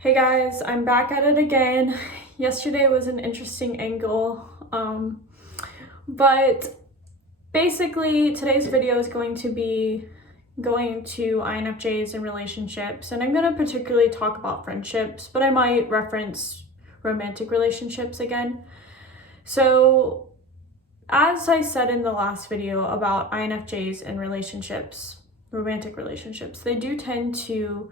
Hey guys, I'm back at it again. Yesterday was an interesting angle, but basically today's video is going to be going to INFJs and relationships, and I'm going to particularly talk about friendships, but I might reference romantic relationships again. So, as I said in the last video about INFJs and relationships, romantic relationships, they do tend to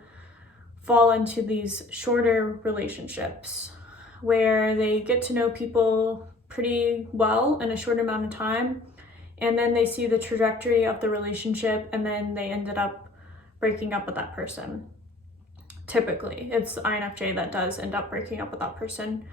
fall into these shorter relationships where they get to know people pretty well in a short amount of time, and then they see the trajectory of the relationship, and then they ended up breaking up with that person. Typically, it's INFJ that does end up breaking up with that person.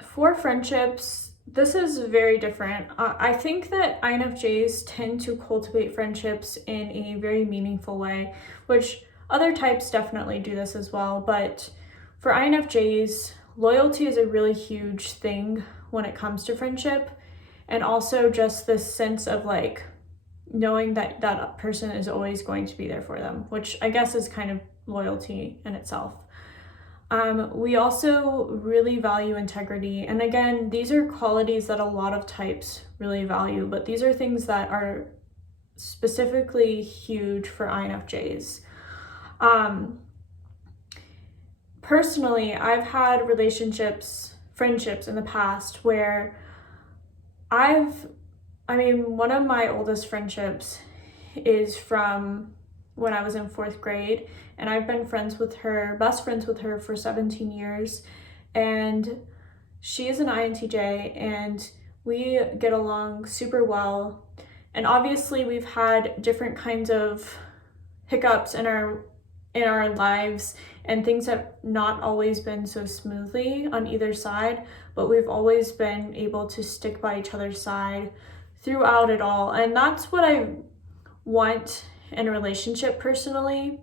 For friendships, this is very different. I think that INFJs tend to cultivate friendships in a very meaningful way, which other types definitely do this as well. But for INFJs, loyalty is a really huge thing when it comes to friendship. And also just this sense of like knowing that that person is always going to be there for them, which I guess is kind of loyalty in itself. We also really value integrity. And again, these are qualities that a lot of types really value, but these are things that are specifically huge for INFJs. Personally, I've had friendships in the past where one of my oldest friendships is from when I was in 4th grade, and I've been best friends with her for 17 years, and she is an INTJ, and we get along super well. And obviously we've had different kinds of hiccups in our lives, and things have not always been so smoothly on either side, but we've always been able to stick by each other's side throughout it all. And that's what I want in a relationship personally.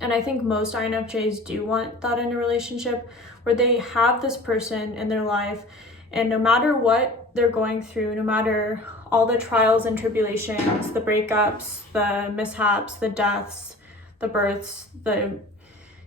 And I think most INFJs do want that in a relationship, where they have this person in their life, and no matter what they're going through, no matter all the trials and tribulations, the breakups, the mishaps, the deaths, the births, the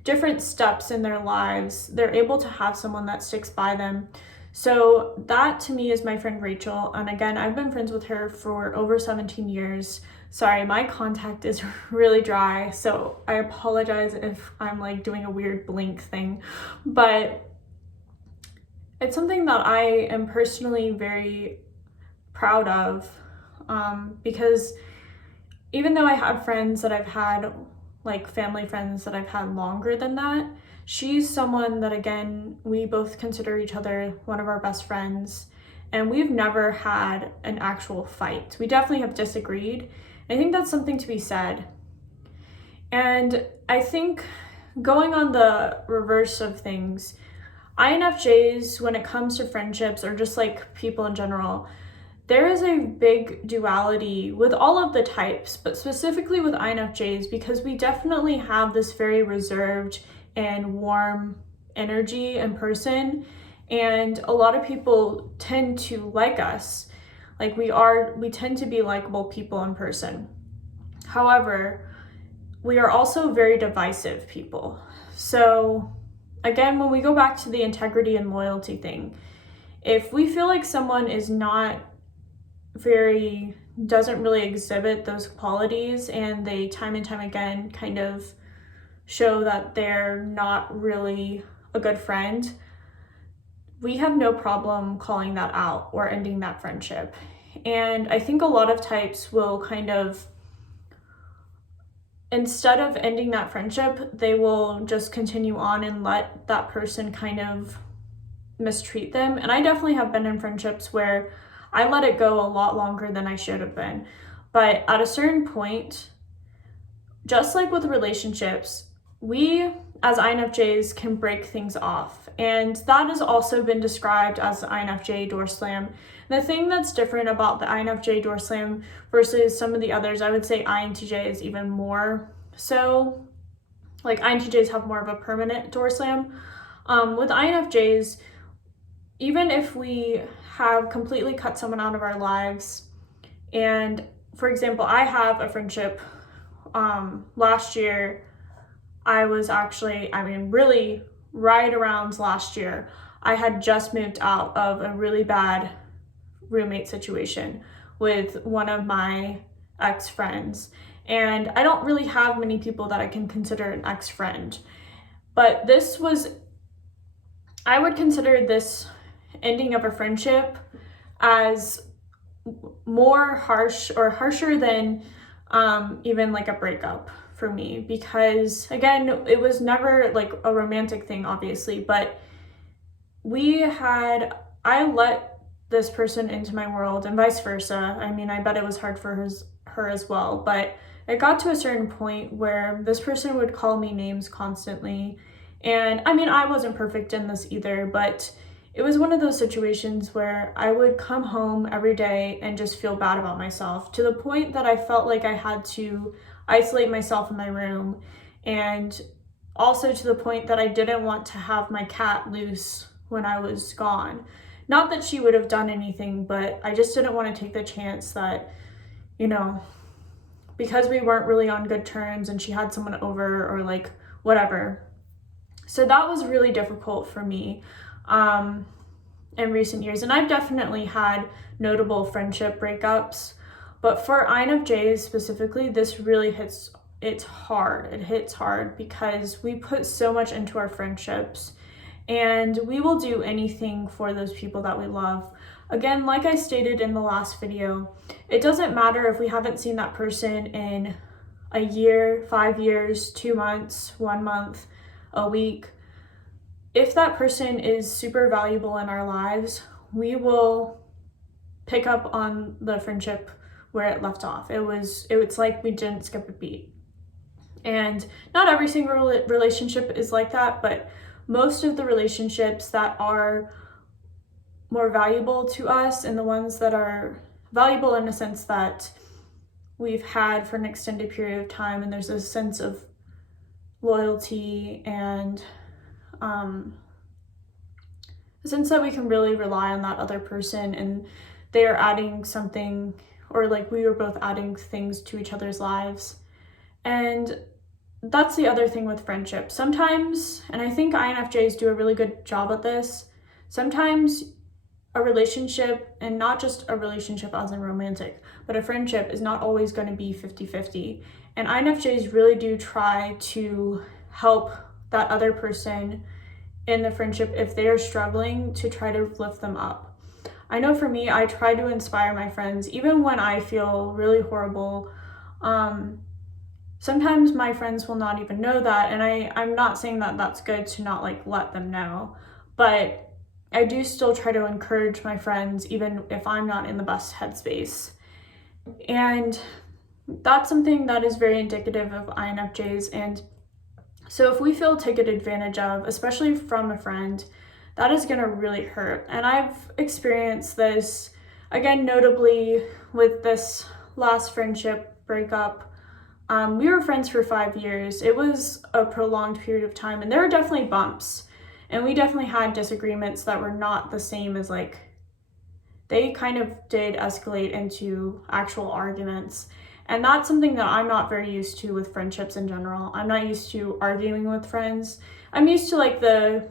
different steps in their lives, they're able to have someone that sticks by them. So that to me is my friend Rachel. And again, I've been friends with her for over 17 years. Sorry, my contact is really dry, so I apologize if I'm like doing a weird blink thing, but it's something that I am personally very proud of, because even though I had friends that I've had, like family friends that I've had longer than that, she's someone that, again, we both consider each other one of our best friends, and we've never had an actual fight. We definitely have disagreed. I think that's something to be said. And I think going on the reverse of things, INFJs, when it comes to friendships or just like people in general, there is a big duality with all of the types, but specifically with INFJs, because we definitely have this very reserved and warm energy in person, and a lot of people tend to like us. Like we tend to be likable people in person. However, we are also very divisive people. So again, when we go back to the integrity and loyalty thing, if we feel like someone is doesn't really exhibit those qualities, and they time and time again kind of show that they're not really a good friend, we have no problem calling that out or ending that friendship. And I think a lot of types will kind of, instead of ending that friendship, they will just continue on and let that person kind of mistreat them. And I definitely have been in friendships where I let it go a lot longer than I should have been. But at a certain point, just like with relationships, we as INFJs can break things off. And that has also been described as the INFJ door slam. The thing that's different about the INFJ door slam versus some of the others, I would say INTJ is even more so. Like INTJs have more of a permanent door slam. With INFJs, even if we have completely cut someone out of our lives, and for example, I have a friendship last year I was actually, really right around last year, I had just moved out of a really bad roommate situation with one of my ex-friends. And I don't really have many people that I can consider an ex-friend. But I would consider this ending of a friendship as more harsh or harsher than even like a breakup for me, because again, it was never like a romantic thing, obviously, but I let this person into my world and vice versa. I bet it was hard for her as well, but it got to a certain point where this person would call me names constantly. And I wasn't perfect in this either, but it was one of those situations where I would come home every day and just feel bad about myself, to the point that I felt like I had to isolate myself in my room, and also to the point that I didn't want to have my cat loose when I was gone. Not that she would have done anything, but I just didn't want to take the chance that, because we weren't really on good terms and she had someone over or like whatever. So that was really difficult for me in recent years. And I've definitely had notable friendship breakups, but for INFJs specifically, this really hits hard. It hits hard because we put so much into our friendships, and we will do anything for those people that we love. Again, like I stated in the last video, it doesn't matter if we haven't seen that person in a year, 5 years, 2 months, 1 month, a week. If that person is super valuable in our lives, we will pick up on the friendship where it left off. It's like we didn't skip a beat. And not every single relationship is like that, but most of the relationships that are more valuable to us, and the ones that are valuable in a sense that we've had for an extended period of time, and there's a sense of loyalty and a sense that we can really rely on that other person, and they are adding something, or like we were both adding things to each other's lives. And that's the other thing with friendship. Sometimes, and I think INFJs do a really good job at this, sometimes a relationship, and not just a relationship as in romantic, but a friendship is not always going to be 50-50. And INFJs really do try to help that other person in the friendship if they are struggling, to try to lift them up. I know for me, I try to inspire my friends even when I feel really horrible. Sometimes my friends will not even know that, and I'm not saying that that's good to not like let them know, but I do still try to encourage my friends even if I'm not in the best headspace. And that's something that is very indicative of INFJs. And so if we feel taken advantage of, especially from a friend, that is going to really hurt. And I've experienced this, again, notably with this last friendship breakup. We were friends for 5 years. It was a prolonged period of time, and there were definitely bumps, and we definitely had disagreements that were not the same as like, they kind of did escalate into actual arguments. And that's something that I'm not very used to with friendships in general. I'm not used to arguing with friends. I'm used to like the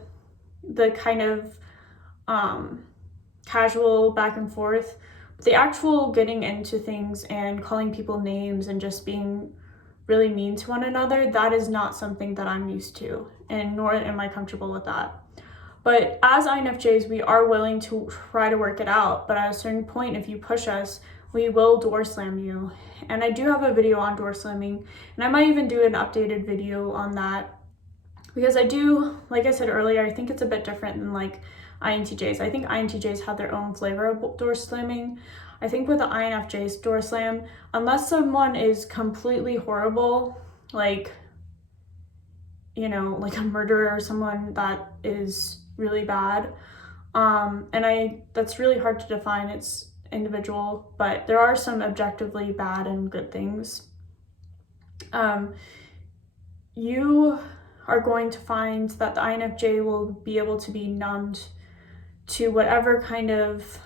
kind of casual back and forth. The actual getting into things and calling people names and just being really mean to one another, that is not something that I'm used to, and nor am I comfortable with that. But as INFJs, we are willing to try to work it out, but at a certain point, if you push us, we will door slam you. And I do have a video on door slamming, and I might even do an updated video on that, because I do, like I said earlier, I think it's a bit different than like INTJs. I think INTJs have their own flavor of door slamming. I think with the INFJs door slam, unless someone is completely horrible, like, like a murderer or someone that is really bad, that's really hard to define. It's individual, but there are some objectively bad and good things. You are going to find that the INFJ will be able to be numbed to whatever kind of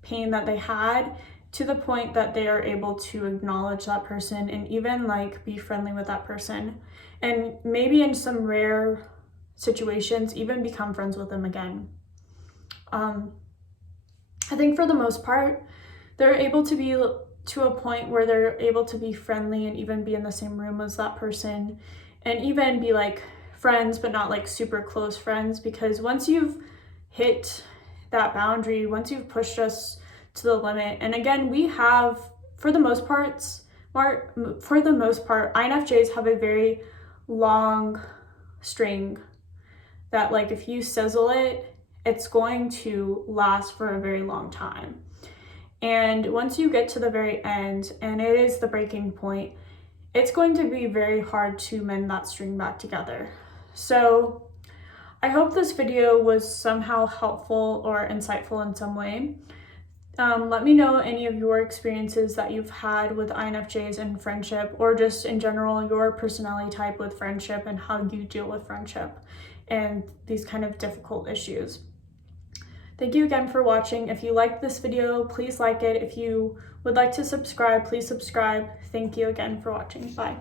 pain that they had, to the point that they are able to acknowledge that person and even like be friendly with that person, and maybe in some rare situations even become friends with them again. I think for the most part, they're able to be to a point where they're able to be friendly and even be in the same room as that person and even be like friends, but not like super close friends, because once you've hit that boundary, once you've pushed us to the limit, and again, we have, for the most part, INFJs have a very long string that, like, if you sizzle it, it's going to last for a very long time. And once you get to the very end, and it is the breaking point, it's going to be very hard to mend that string back together. So I hope this video was somehow helpful or insightful in some way. Let me know any of your experiences that you've had with INFJs in friendship, or just in general, your personality type with friendship and how you deal with friendship and these kind of difficult issues. Thank you again for watching. If you liked this video, please like it. If you would like to subscribe, please subscribe. Thank you again for watching. Bye.